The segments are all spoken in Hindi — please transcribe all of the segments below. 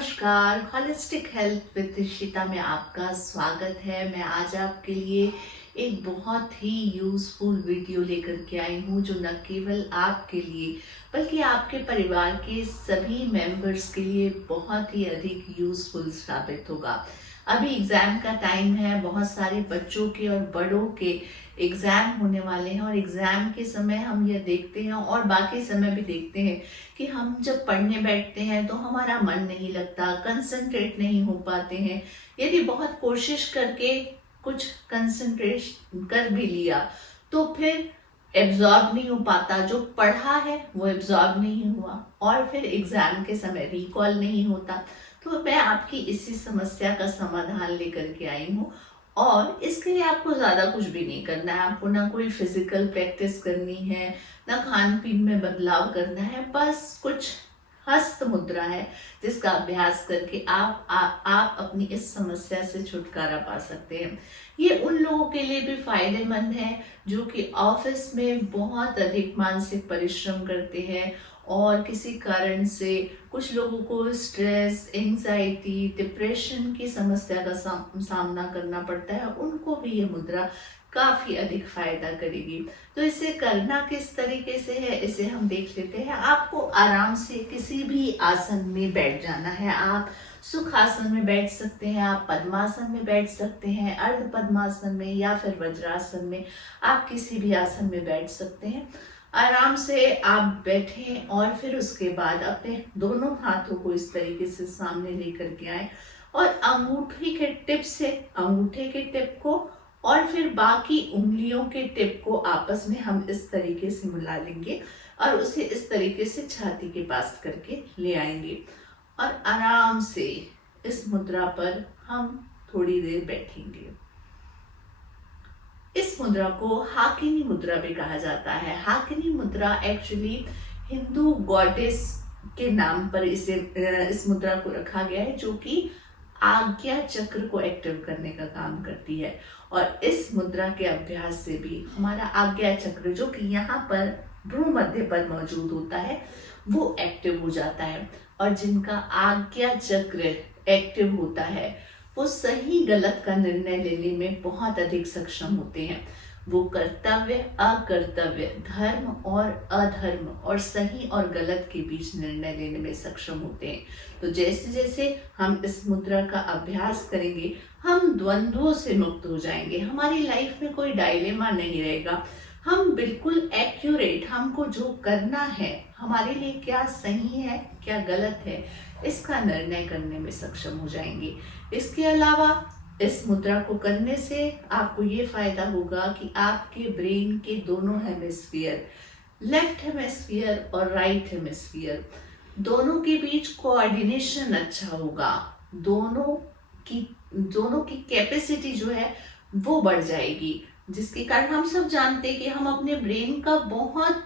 नमस्कार, होलिस्टिक हेल्थ विद इशिता में आपका स्वागत है। मैं आज आपके लिए एक बहुत ही यूज़फुल वीडियो लेकर के आई हूँ जो न केवल आपके लिए बल्कि आपके परिवार के सभी मेंबर्स के लिए बहुत ही अधिक यूज़फुल साबित होगा। अभी एग्ज़ाम का टाइम है, बहुत सारे बच्चों के और बड़ों के एग्ज़ाम होने वाले हैं और एग्ज़ाम के समय हम यह देखते हैं और बाकी समय भी देखते हैं कि हम जब पढ़ने बैठते हैं तो हमारा मन नहीं लगता, कंसंट्रेट नहीं हो पाते हैं। यदि बहुत कोशिश करके कुछ कंसंट्रेट कर भी लिया तो फिर एब्जॉर्ब नहीं हो पाता, जो पढ़ा है वो एब्जॉर्ब नहीं हुआ और फिर एग्जाम के समय रिकॉल नहीं होता। तो मैं आपकी इसी समस्या का समाधान लेकर के आई हूँ और इसके लिए आपको ज़्यादा कुछ भी नहीं करना है। आपको ना कोई फिजिकल प्रैक्टिस करनी है, ना खान पीन में बदलाव करना है, बस कुछ हस्त मुद्रा है जिसका अभ्यास करके आप अपनी इस समस्या से छुटकारा पा सकते हैं। ये उन लोगों के लिए भी फायदेमंद है जो कि ऑफिस में बहुत अधिक मानसिक परिश्रम करते हैं और किसी कारण से कुछ लोगों को स्ट्रेस, एंजाइटी, डिप्रेशन की समस्या का सामना करना पड़ता है। उनको भी ये मुद्रा काफी अधिक फायदा करेगी। तो इसे करना किस तरीके से है, इसे हम देख लेते हैं। आपको आराम से किसी भी आसन में बैठ जाना है। आप सुखासन में बैठ सकते हैं, आप पद्मासन में बैठ सकते हैं, अर्ध पद्मासन में या फिर वज्रासन में। आप किसी भी आसन में बैठ सकते हैं। आराम से आप बैठें और फिर उसके बाद अपने दोनों हाथों को इस तरीके से सामने लेकर के आए और अंगूठे के टिप से अंगूठे के टिप को और फिर बाकी उंगलियों के टिप को आपस में हम इस तरीके से मिला लेंगे और उसे इस तरीके से छाती के पास करके ले आएंगे और आराम से इस मुद्रा पर हम थोड़ी देर बैठेंगे। इस मुद्रा को हाकिनी मुद्रा भी कहा जाता है। हाकिनी मुद्रा एक्चुअली हिंदू गॉडेस के नाम पर इस मुद्रा को रखा गया है जो कि आज्ञा चक्र को एक्टिव करने का काम करती है और इस मुद्रा के अभ्यास से भी हमारा आज्ञा चक्र जो कि यहाँ पर भ्रू मध्य पर मौजूद होता है वो एक्टिव हो जाता है और जिनका आज्ञा चक्र एक्टिव होता है वो सही गलत का निर्णय लेने में बहुत अधिक सक्षम होते हैं। वो कर्तव्य, अकर्तव्य, धर्म और अधर्म और सही और गलत के बीच निर्णय लेने में सक्षम होते हैं। तो जैसे जैसे हम इस मुद्रा का अभ्यास करेंगे हम द्वंद्वों से मुक्त हो जाएंगे। हमारी लाइफ में कोई डायलेमा नहीं रहेगा। हम बिल्कुल एक्यूरेट, हमको जो करना है, हमारे लिए क्या सही है क्या गलत है, इसका निर्णय करने में सक्षम हो जाएंगे। इसके अलावा इस मुद्रा को करने से आपको ये फायदा होगा कि आपके ब्रेन के दोनों हेमिस्फीयर, लेफ्ट हेमिस्फीयर और राइट हेमिस्फीयर, दोनों के बीच कोऑर्डिनेशन अच्छा होगा। दोनों की कैपेसिटी जो है वो बढ़ जाएगी, जिसके कारण हम सब जानते हैं कि हम अपने ब्रेन का बहुत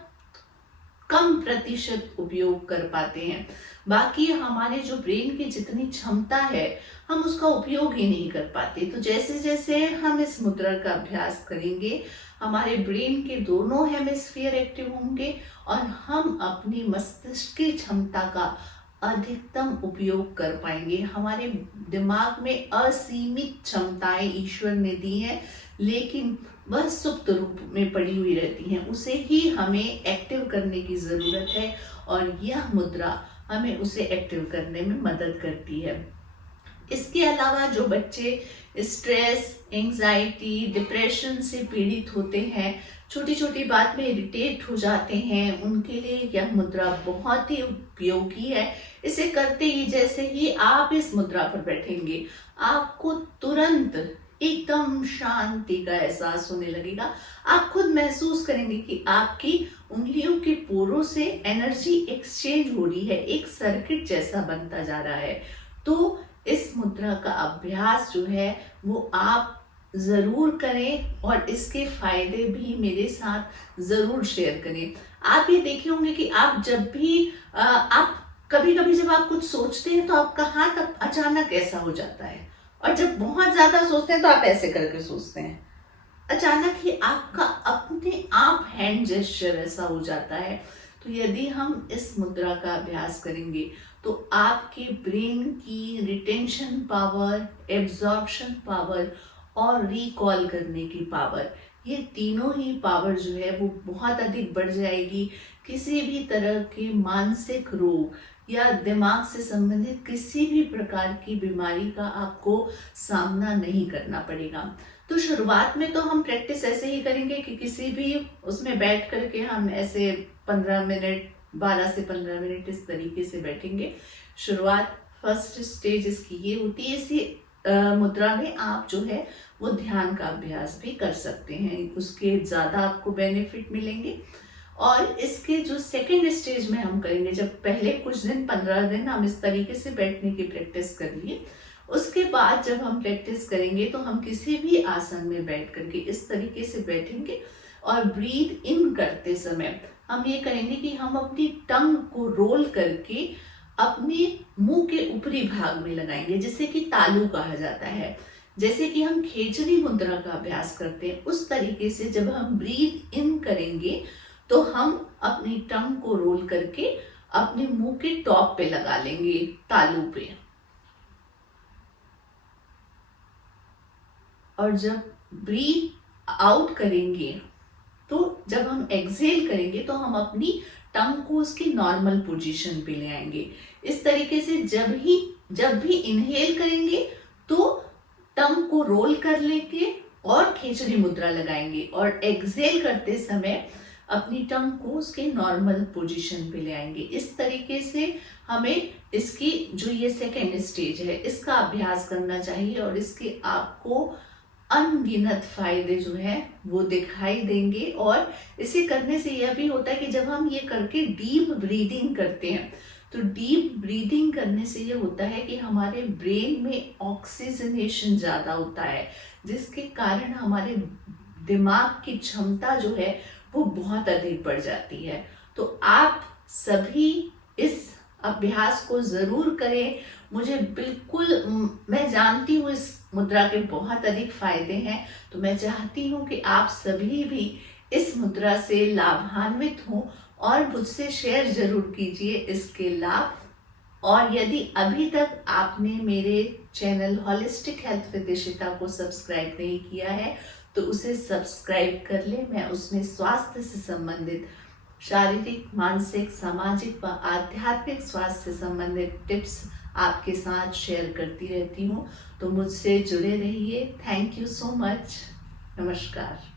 कम प्रतिशत उपयोग कर पाते हैं। बाकी हमारे जो ब्रेन की जितनी क्षमता है हम उसका उपयोग ही नहीं कर पाते। तो जैसे जैसे हम इस मुद्रा का अभ्यास करेंगे हमारे ब्रेन के दोनों हेमिस्फीयर एक्टिव होंगे और हम अपनी मस्तिष्क की क्षमता का अधिकतम उपयोग कर पाएंगे। हमारे दिमाग में असीमित क्षमताएं ईश्वर ने दी हैं लेकिन वह सुप्त रूप में पड़ी हुई रहती हैं। उसे ही हमें एक्टिव करने की ज़रूरत है और यह मुद्रा हमें उसे एक्टिव करने में मदद करती है। इसके अलावा जो बच्चे स्ट्रेस, एंजाइटी, डिप्रेशन से पीड़ित होते हैं, छोटी छोटी बात में इरिटेट हो जाते हैं, उनके लिए यह मुद्रा बहुत ही उपयोगी है। इसे करते ही जैसे ही आप इस मुद्रा पर बैठेंगे आपको तुरंत एकदम शांति का एहसास होने लगेगा। आप खुद महसूस करेंगे कि आपकी उंगलियों के पोरों से एनर्जी एक्सचेंज हो रही है, एक सर्किट जैसा बनता जा रहा है। तो इस मुद्रा का अभ्यास जो है वो आप जरूर करें और इसके फायदे भी मेरे साथ जरूर शेयर करें। आप ये देखे होंगे कि आप जब भी आप कभी कभी जब आप कुछ सोचते हैं तो आपका हाथ अचानक ऐसा हो जाता है और जब बहुत ज्यादा सोचते हैं तो आप ऐसे करके सोचते हैं। अचानक ही आपका अपने आप हैंड जेस्चर ऐसा हो जाता है। तो यदि हम इस मुद्रा का अभ्यास करेंगे तो आपके ब्रेन की रिटेंशन पावर, एब्जॉर्प्शन पावर और रिकॉल करने की पावर, ये तीनों ही पावर जो है वो बहुत अधिक बढ़ जाएगी। किसी भी तरह के मानसिक रोग या दिमाग से संबंधित किसी भी प्रकार की बीमारी का आपको सामना नहीं करना पड़ेगा। तो शुरुआत में तो हम प्रैक्टिस ऐसे ही करेंगे कि किसी भी उसमें बैठ करके हम ऐसे 15 मिनट, 12 से 15 मिनट इस तरीके से बैठेंगे। शुरुआत, फर्स्ट स्टेज इसकी ये होती है। इसी मुद्रा में आप जो है वो ध्यान का अभ्यास भी कर सकते हैं, उसके ज़्यादा आपको बेनिफिट मिलेंगे। और इसके जो सेकेंड स्टेज में हम करेंगे, जब पहले कुछ दिन 15 दिन हम इस तरीके से बैठने की प्रैक्टिस कर लिए, उसके बाद जब हम प्रैक्टिस करेंगे तो हम किसी भी आसन में बैठ करके इस तरीके से बैठेंगे और ब्रीथ इन करते समय हम ये करेंगे कि हम अपनी टंग को रोल करके अपने मुंह के ऊपरी भाग में लगाएंगे, जिसे कि तालू कहा जाता है। जैसे कि हम खेचरी मुद्रा का अभ्यास करते हैं, उस तरीके से जब हम ब्रीथ इन करेंगे तो हम अपनी टंग को रोल करके अपने मुंह के टॉप पे लगा लेंगे, तालू पे। और जब ब्रीथ आउट करेंगे तो जब हम एक्सहेल करेंगे तो हम अपनी टंग को उसकी नॉर्मल पोजीशन पे ले आएंगे। इस तरीके से जब भी इनहेल करेंगे तो टंग को रोल कर लेंगे और खेचरी मुद्रा लगाएंगे, और एक्सहेल करते समय अपनी टंग को उसके नॉर्मल पोजीशन पे ले आएंगे। इस तरीके से हमें इसकी जो ये सेकेंड स्टेज है इसका अभ्यास करना चाहिए, और इसके आपको अनगिनत फायदे जो है वो दिखाई देंगे। और इसे करने से यह भी होता है कि जब हम ये करके डीप ब्रीदिंग करते हैं तो डीप ब्रीदिंग करने से ये होता है कि हमारे ब्रेन में ऑक्सीजनेशन ज़्यादा होता है, जिसके कारण हमारे दिमाग की क्षमता जो है वो बहुत अधिक बढ़ जाती है। तो आप सभी इस अभ्यास को ज़रूर करें। मुझे बिल्कुल, मैं जानती हूँ इस मुद्रा के बहुत अधिक फायदे हैं, तो मैं चाहती हूँ कि आप सभी भी इस मुद्रा से लाभान्वित हों और मुझसे शेयर जरूर कीजिए इसके लाभ। और यदि अभी तक आपने मेरे channel holistic health with Ishita को सब्सक्राइब नहीं किया है तो उसे सब्सक्राइब कर ले। मैं उसमें स्वास्थ्य से संबंधित शारीरिक, मानसिक, सामाजिक व आध्यात्मिक स्वास्थ्य से संबंधित टिप्स आपके साथ शेयर करती रहती हूँ। तो मुझसे जुड़े रहिए। Thank you so much. नमस्कार।